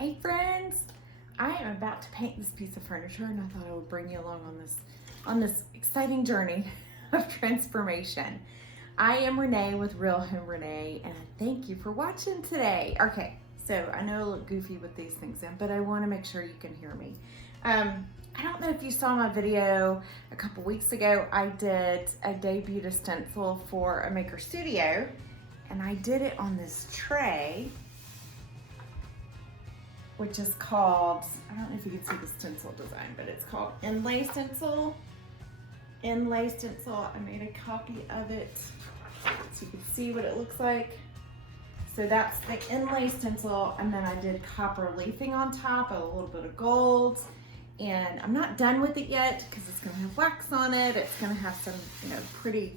Hey friends, I am about to paint this piece of furniture and I thought I would bring you along on this exciting journey of transformation. I am Renee with Real Home Renee and thank you for watching today. Okay, so I know I look goofy with these things in, but I want to make sure you can hear me. I don't know if you saw my video a couple weeks ago. I did a debuted stencil for a maker studio and I did it on this tray, which is called, I don't know if you can see the stencil design, but it's called Inlay Stencil. Inlay Stencil, I made a copy of it so you can see what it looks like. So that's the Inlay Stencil, and then I did copper leafing on top, a little bit of gold. And I'm not done with it yet because it's gonna have wax on it. It's gonna have some, pretty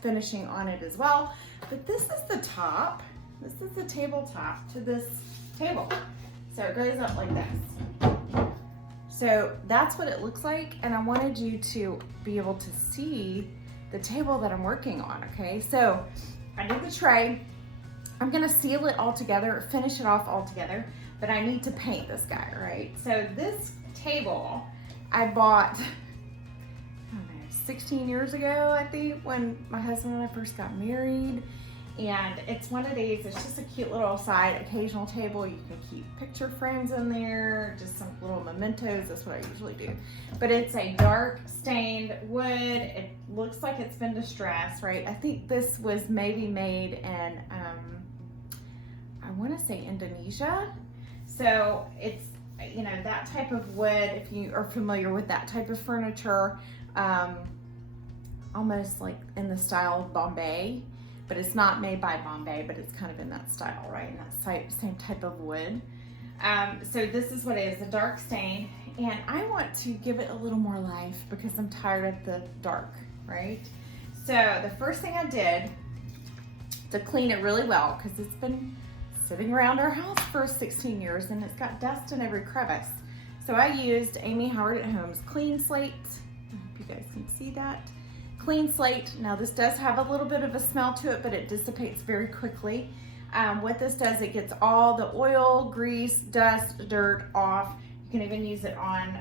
finishing on it as well. But this is the top. This is the tabletop to this table. So it goes up like this. So that's what it looks like, and I wanted you to be able to see the table that I'm working on, okay? So I did the tray. I'm gonna seal it all together, finish it off all together, but I need to paint this guy, right? So this table I bought, I don't know, 16 years ago, I think, when my husband and I first got married. And it's one of these, it's just a cute little side occasional table. You can keep picture frames in there, just some little mementos. That's what I usually do. But it's a dark stained wood. It looks like it's been distressed, right? I think this was maybe made in, I want to say Indonesia. So it's, that type of wood, if you are familiar with that type of furniture, almost like in the style of Bombay. But it's not made by Bombay, but it's kind of in that style, right? In that same type of wood. So this is what it is, a dark stain. And I want to give it a little more life because I'm tired of the dark, right? So the first thing I did to clean it really well, because it's been sitting around our house for 16 years and it's got dust in every crevice. So I used Amy Howard at Home's Clean Slate. I hope you guys can see that. Clean Slate. Now this does have a little bit of a smell to it, but it dissipates very quickly. What this does, it gets all the oil, grease, dust, dirt off. You can even use it on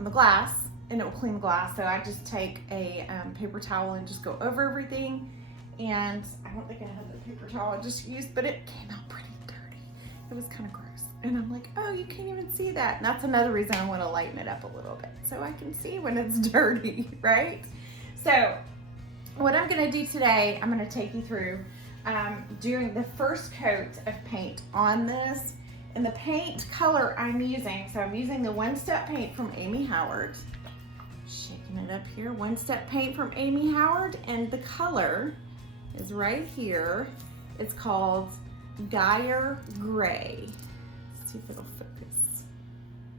the glass and it will clean the glass. So I just take a paper towel and just go over everything. And I don't think I had the paper towel I just used, but it came out pretty dirty. It was kind of gross. And I'm like, oh, you can't even see that. And that's another reason I want to lighten it up a little bit so I can see when it's dirty, right? So what I'm gonna do today, I'm gonna take you through doing the first coat of paint on this. And the paint color I'm using, so I'm using the One Step Paint from Amy Howard. Shaking it up here, One Step Paint from Amy Howard, and the color is right here. It's called Geyer Gray. Let's see if it'll focus.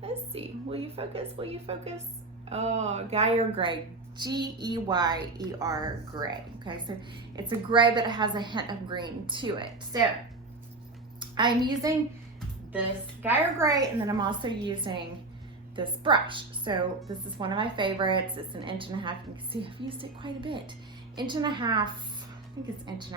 Let's see, will you focus, will you focus? Oh, Geyer Gray. G-E-Y-E-R gray. Okay, so it's a gray, but it has a hint of green to it. So I'm using this Geyer Gray, and then I'm also using this brush. So this is one of my favorites. It's 1.5 inches. You can see I've used it quite a bit. 1.5 inches, I think it's 1.5 inches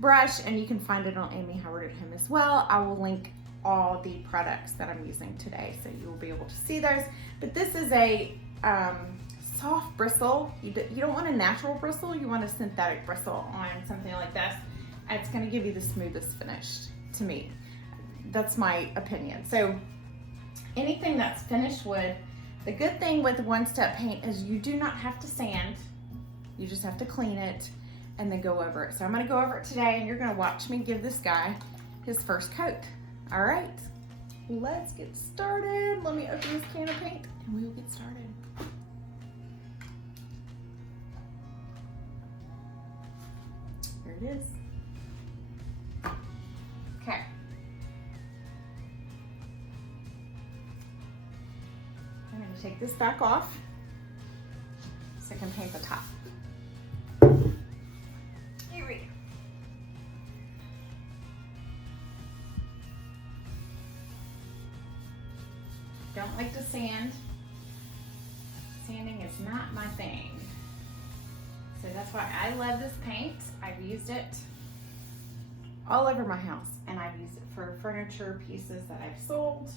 brush, and you can find it on Amy Howard at Home as well. I will link all the products that I'm using today, so you will be able to see those. But this is a soft bristle. You don't want a natural bristle, you want a synthetic bristle on something like this. And it's going to give you the smoothest finish to me. That's my opinion. So anything that's finished wood, the good thing with One Step Paint is you do not have to sand. You just have to clean it and then go over it. So I'm going to go over it today, and you're going to watch me give this guy his first coat. All right, let's get started. Let me open this can of paint and we will get started. Here it is. Okay. I'm going to take this back off so I can paint the top. Here we go. Don't like to sand. Sanding is not my thing. So that's why I love this paint. I've used it all over my house, and I've used it for furniture pieces that I've sold.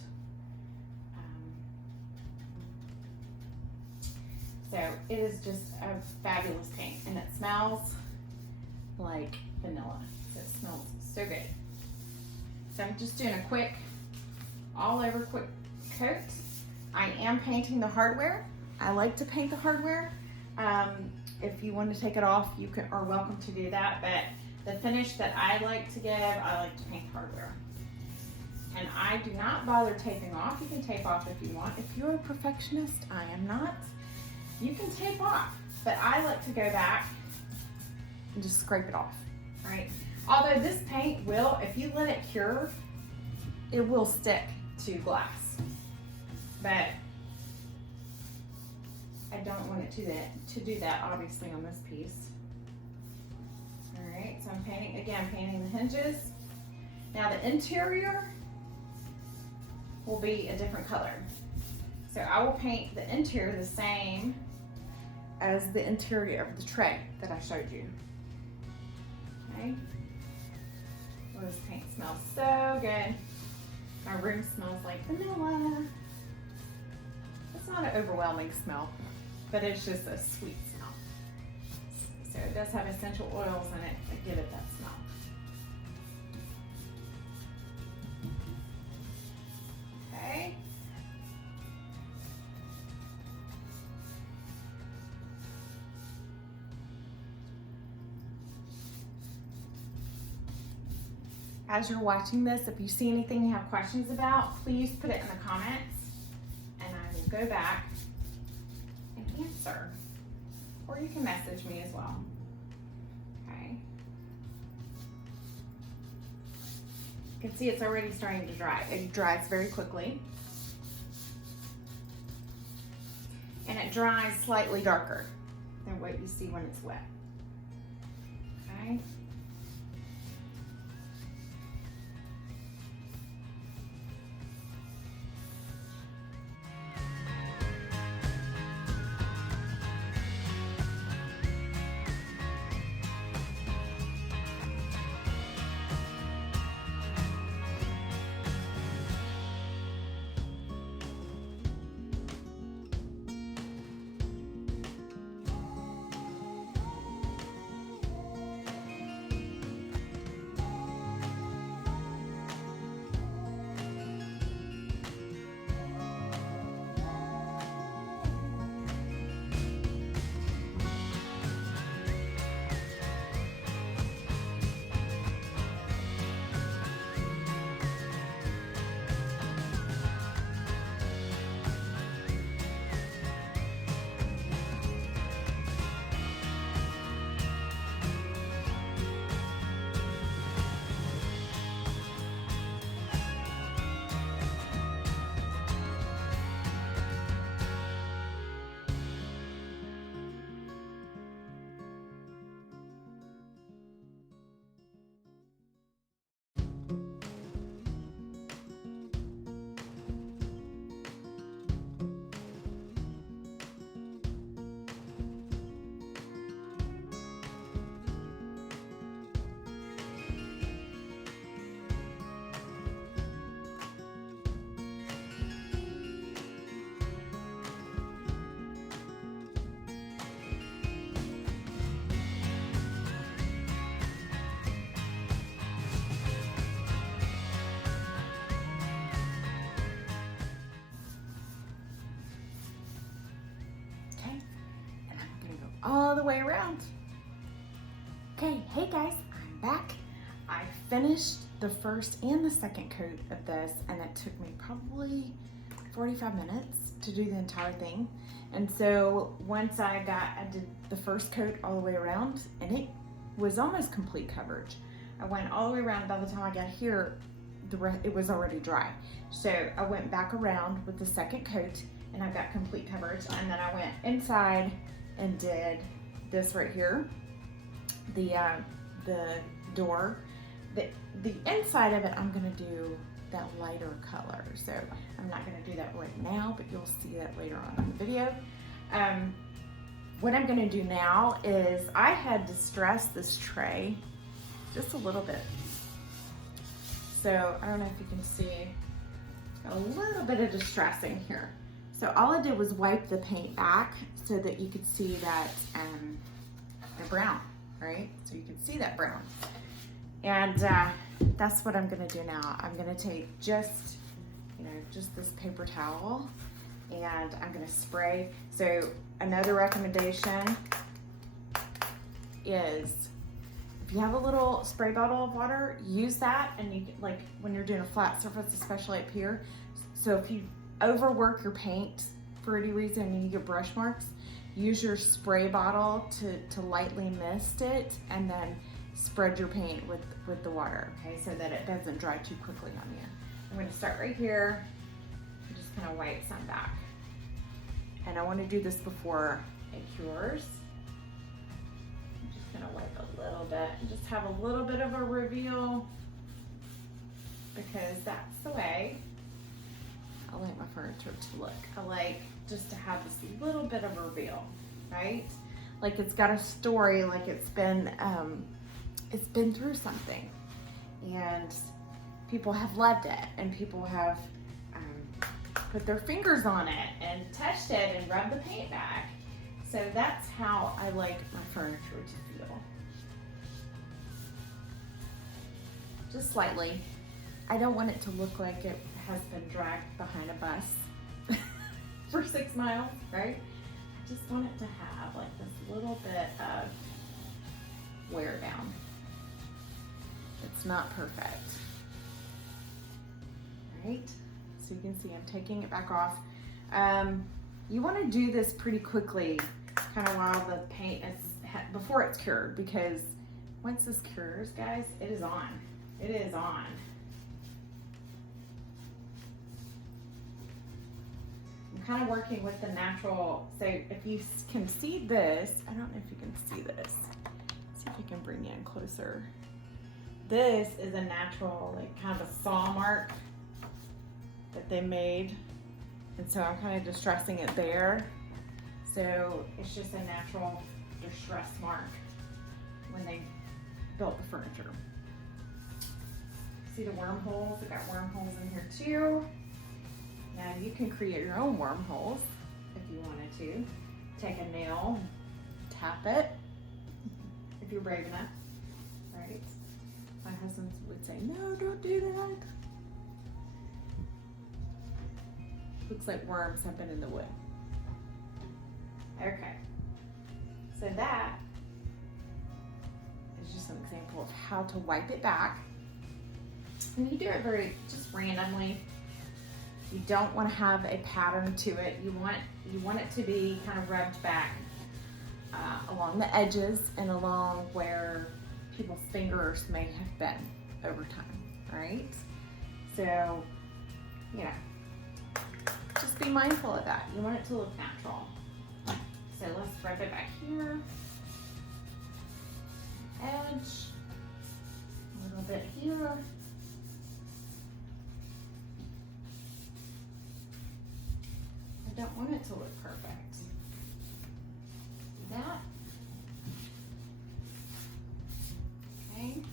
So it is just a fabulous paint, and it smells like vanilla. So it smells so good. So I'm just doing a quick, all over quick coat. I am painting the hardware. I like to paint the hardware. If you want to take it off, you are welcome to do that, but the finish that I like to give, I like to paint hardware. And I do not bother taping off. You can tape off if you want. If you're a perfectionist, I am not. You can tape off, but I like to go back and just scrape it off, right? Although this paint will, if you let it cure, it will stick to glass. But I don't want it to do that obviously on this piece. All right, so I'm painting the hinges. Now the interior will be a different color. So I will paint the interior the same as the interior of the tray that I showed you. Okay. Well, this paint smells so good. My room smells like vanilla. It's not an overwhelming smell, but it's just a sweet smell. So it does have essential oils in it that give it that smell. Okay. As you're watching this, if you see anything you have questions about, please put it in the comments and I will go back and answer. Or you can message me as well. Okay. You can see it's already starting to dry. It dries very quickly. And it dries slightly darker than what you see when it's wet. Okay. All the way around. Okay, hey guys, I'm back. I finished the first and the second coat of this, and it took me probably 45 minutes to do the entire thing. And so once I did the first coat all the way around, and it was almost complete coverage. I went all the way around. By the time I got here, it was already dry. So I went back around with the second coat, and I got complete coverage. And then I went inside and did this right here, the door. The inside of it, I'm gonna do that lighter color. So I'm not gonna do that right now, but you'll see that later on in the video. What I'm gonna do now is I had distressed this tray just a little bit. So I don't know if you can see, got a little bit of distressing here. So all I did was wipe the paint back so that you could see that they're brown, right? So you can see that brown. And that's what I'm gonna do now. I'm gonna take just this paper towel, and I'm gonna spray. So another recommendation is, if you have a little spray bottle of water, use that. And you can, like when you're doing a flat surface, especially up here. So if you overwork your paint for any reason and you get brush marks, use your spray bottle to lightly mist it, and then spread your paint with the water, okay, so that it doesn't dry too quickly on you. I'm gonna start right here and just kind of wipe some back. And I wanna do this before it cures. I'm just gonna wipe a little bit and just have a little bit of a reveal, because that's the way I like my furniture to look. I like just to have this little bit of a reveal, right? Like it's got a story, like it's been through something, and people have loved it, and people have put their fingers on it and touched it and rubbed the paint back. So that's how I like my furniture to feel. Just slightly. I don't want it to look like it has been dragged behind a bus for 6 miles, right? I just want it to have like this little bit of wear down. It's not perfect, right? So you can see I'm taking it back off. You want to do this pretty quickly, kind of while the paint is, before it's cured, because once this cures, guys, it is on. It is on. I'm kind of working with the natural, so if you can see this, I don't know if you can see this. See if I can bring you in closer. This is a natural, like kind of a saw mark that they made. And so I'm kind of distressing it there. So it's just a natural distress mark when they built the furniture. See the wormholes? I've got wormholes in here too. Now you can create your own wormholes if you wanted to. Take a nail, tap it, if you're brave enough, right? My husband would say, no, don't do that. Looks like worms have been in the wood. Okay, so that is just an example of how to wipe it back. And you do it very just randomly. You don't want to have a pattern to it. You want it to be kind of rubbed back along the edges and along where people's fingers may have been over time, right? So, you know, just be mindful of that. You want it to look natural. So let's rub it back here. Edge. A little bit here. I don't want it to look perfect. See that? Okay.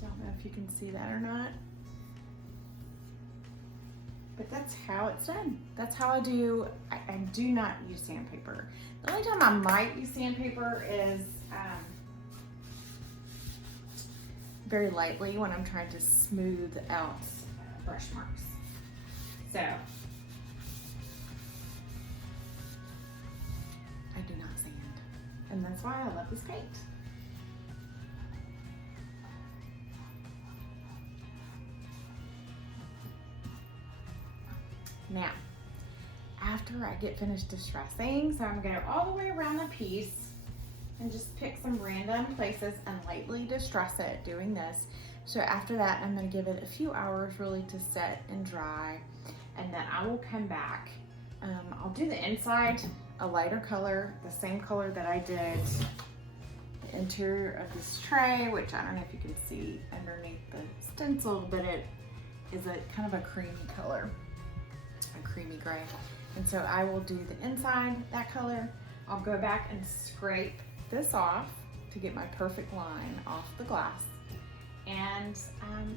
Don't know if you can see that or not. But that's how it's done. That's how I do. I do not use sandpaper. The only time I might use sandpaper is very lightly when I'm trying to smooth out brush marks. So I do not sand, and that's why I love this paint. Now, after I get finished distressing, so I'm gonna go all the way around the piece and just pick some random places and lightly distress it doing this. So after that, I'm gonna give it a few hours really to set and dry, and then I will come back. I'll do the inside a lighter color, the same color that I did the interior of this tray, which I don't know if you can see underneath the stencil, but it is a kind of a creamy color. A creamy gray. And so I will do the inside that color. I'll go back and scrape this off to get my perfect line off the glass. and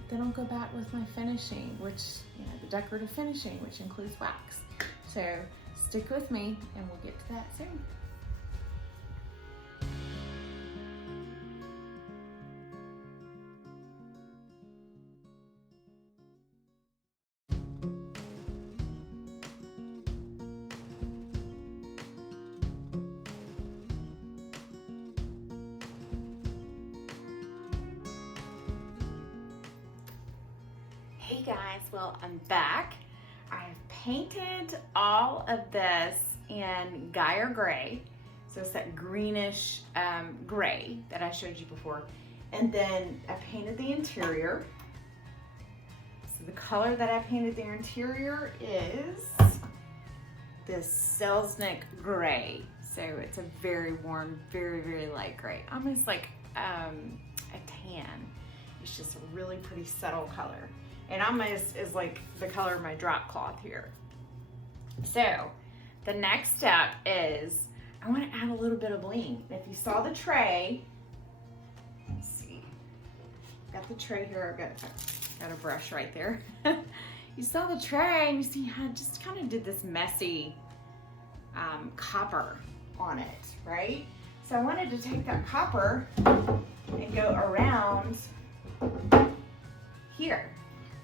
then I'll go back with my finishing, which, the decorative finishing, which includes wax. So stick with me and we'll get to that soon. Hey guys, well, I'm back. I've painted all of this in Geyer gray. So it's that greenish gray that I showed you before. And then I painted the interior. So the color that I painted the interior is this Selznick gray. So it's a very warm, very, very light gray. Almost like a tan. It's just a really pretty subtle color. And almost is like the color of my drop cloth here. So the next step is I want to add a little bit of bling. If you saw the tray, let's see, got the tray here. I've got a brush right there. You saw the tray and you see how I just kind of did this messy copper on it, right? So I wanted to take that copper and go around here.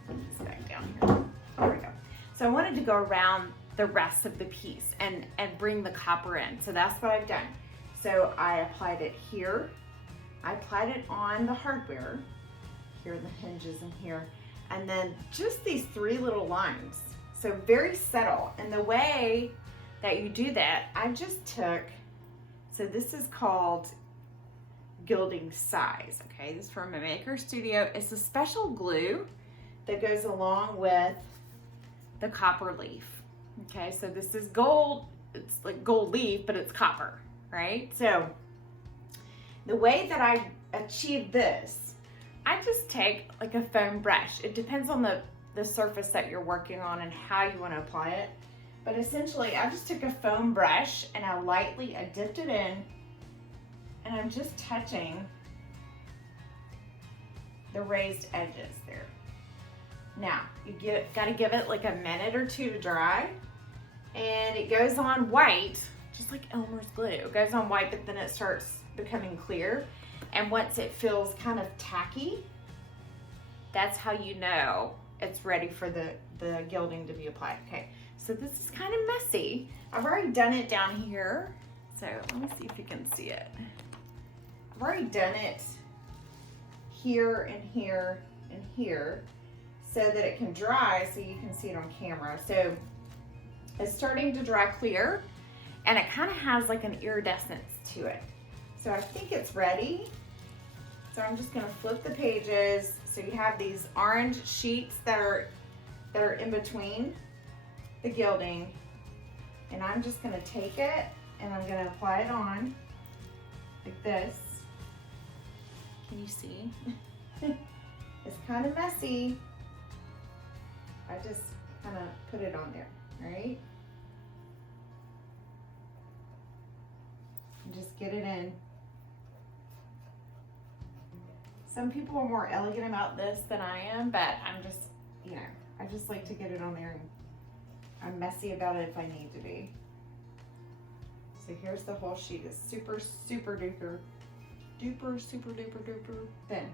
This back down here. There we go. So I wanted to go around the rest of the piece and bring the copper in. So that's what I've done. So I applied it here. I applied it on the hardware, here in the hinges and here. And then just these 3 little lines. So very subtle. And the way that you do that, I just took, so this is called Gilding Size, okay? This is from a Maker Studio. It's a special glue that goes along with the copper leaf. Okay, so this is gold, it's like gold leaf, but it's copper, right? So the way that I achieve this, I just take like a foam brush. It depends on the surface that you're working on and how you want to apply it. But essentially, I just took a foam brush and I dipped it in, and I'm just touching the raised edges there. Now, you got to give it like a minute or 2 to dry, and it goes on white, just like Elmer's glue. It goes on white, but then it starts becoming clear. And once it feels kind of tacky, that's how you know it's ready for the gilding to be applied. Okay, so this is kind of messy. I've already done it down here. So let me see if you can see it. I've already done it here and here and here, so that it can dry so you can see it on camera. So it's starting to dry clear, and it kind of has like an iridescence to it. So I think it's ready. So I'm just gonna flip the pages. So you have these orange sheets that are in between the gilding, and I'm just gonna take it and I'm gonna apply it on like this. Can you see? It's kind of messy. I just kind of put it on there, right? And just get it in. Some people are more elegant about this than I am, but I'm just, I just like to get it on there, and I'm messy about it if I need to be. So here's the whole sheet. It's super, super duper, super duper thin.